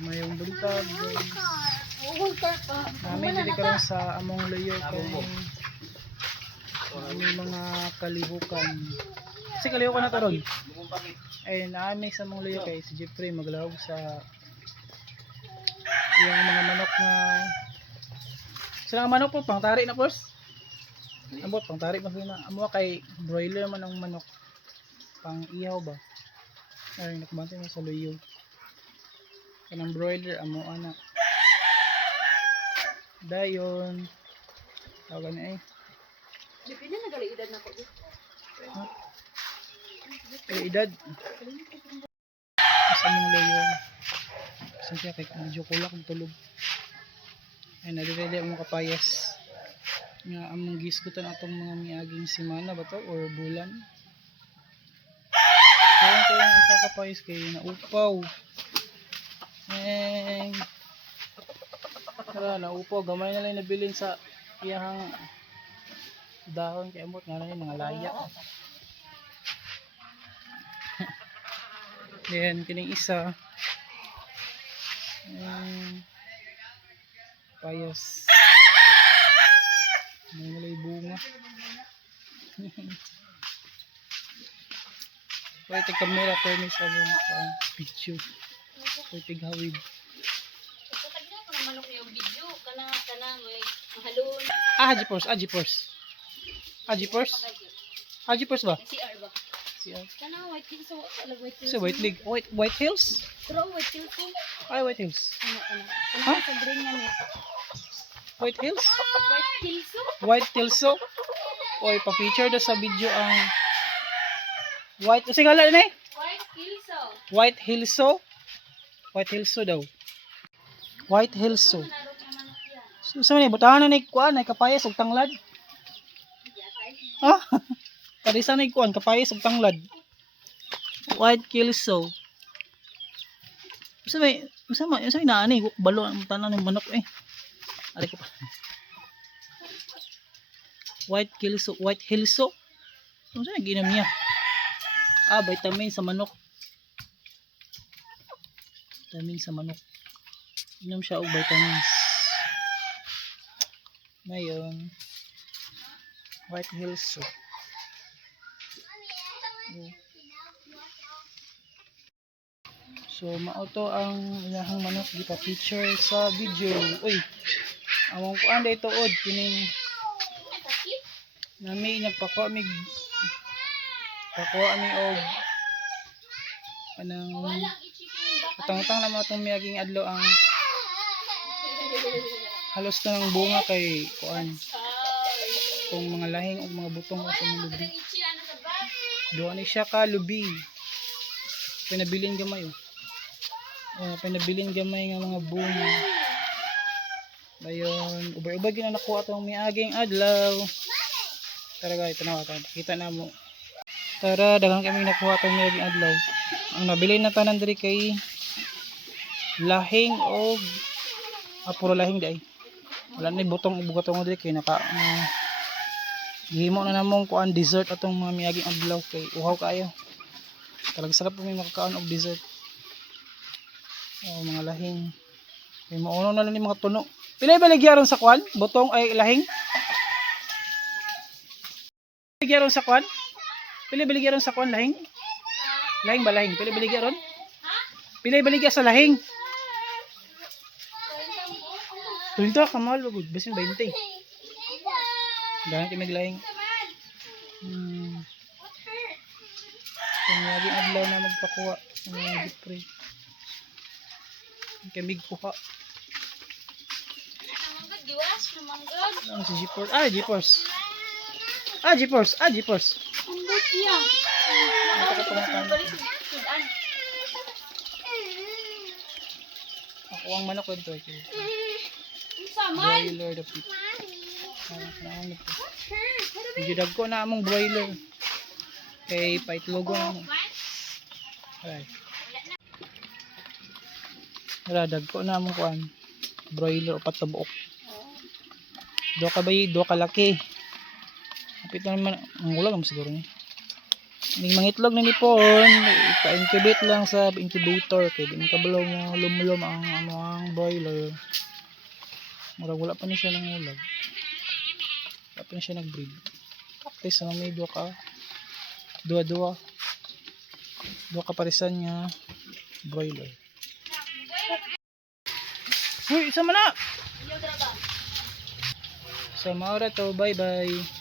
Mayong buntag. Namin dili karon sa among layo kay may mga kalihukan. Kasi kalihukan na to ron. Ay naami sa among layo kay si Jeffrey maglawog sa yung mga manok na sila nga manok po pangtari na pos. Ambot pangtari pa na. Amo kay broiler man ang manok. Pang ihaw ba? Ay nakabantay mo sa layo. Kanang broiler amo ana. Dayon. Tawagan na eh. Depende na gali edad na ko. Ha? Kaya edad. Sa mong layo. Siyempre kay medyo kulak ang tulog. Ay nadidili ang kapayas. Nga among gisgutan atong mga miaging semana ba to or bulan. Kaya kaya isa kapayas kay naupaw. Tara, naupo, gamay na lang nabilin sa iyang dahon kay amot nga lang mga laya. Yan, kining isa. Payas. May nalay bunga. Pwede kamera permis sa picture. Pwede hawid. Manok yung video kana may mahalon. Haji Pors ba? CR ba? CR. Kana white hills so white hills. So White Hills? Pero white hills ko. Ay White Hills. Ano? Ha? Sa green nga ni. White Hills? White hills so. White Hills. Oy, pa-feature daw sa video ang White. Kasi gala na eh. White hills so. White Hills. White Hills daw. White Hills. So sa man butahan na ni kuan ay kapayas ug tanglad. Ha? Kadisa na kuan kapayas ug tanglad. White Hills. Sa may naani balo ang tanan ng manok eh. Ari ko pa. White Hills. Ano sa ginam niya? Vitamin sa manok. Vitamin sa manok. Inom siya og vitamins. Ngayon, White Hills. So, mao to ang ilahang manok gipa-feature sa video. Uy, among kuan day tuod kining nami nagpakuha mi og anang utang-utang naman itong miyaging adlaw ang halos na ng bunga kay kuan itong mga lahing o mga butong o mga lubi doon ni siya ka lubi pinabilin gamay pinabilin gamay nga mga bunga dayon ubay-ubay gina nakuha itong miyaging adlaw. Tara guys, tanawa tayo kita na mo. Tara, daghang kami nakuha itong miyaging adlaw. Ang nabilin na tanan diri kay lahing o puro lahing day. Wala na butong bugatong diri kay naka gihimo na namong kuan dessert atong mga miyaging adlaw kay uhaw kaayo. Talaga sarap po may makakaon og dessert. Mga lahing. Kay mauno na lang ni mga tuno. Pilay baligyaron sa kuan? Butong ay lahing. Baligyaron sa kuan? Pilay baligyaron sa kuan lahing? Lahing ba lahing? Pilay baligyaron? Pilay baligya sa lahing. 20 kamal bagud basin 20. Dahil kay maglahing. Kung lagi adlaw na magpakuha ng mga Jeffrey. Kay migkuha. Namanggad giwas, namanggad. Ano si Jeepers? Jeepers. Ambot iya. Ako ang manok ko ito. Saman. Broiler the pit. Medyo dagko na among broiler. Kay paitlogo na mo. Ay. Wala, dagko na among kuan. Broiler o patabuok. Do ka laki. Kapit na naman, ang ulang naman siguro niya. Ning mangitlog ni nipon, ipa-incubate lang sa incubator kay di man kabalo mo lumulom ang ang broiler. Murag wala pa ni siya nangulag. Wala pa ni siya nag-breed. Practice na may dua ka parisan nga broiler. Uy, isa man na. Sa maura to, bye bye.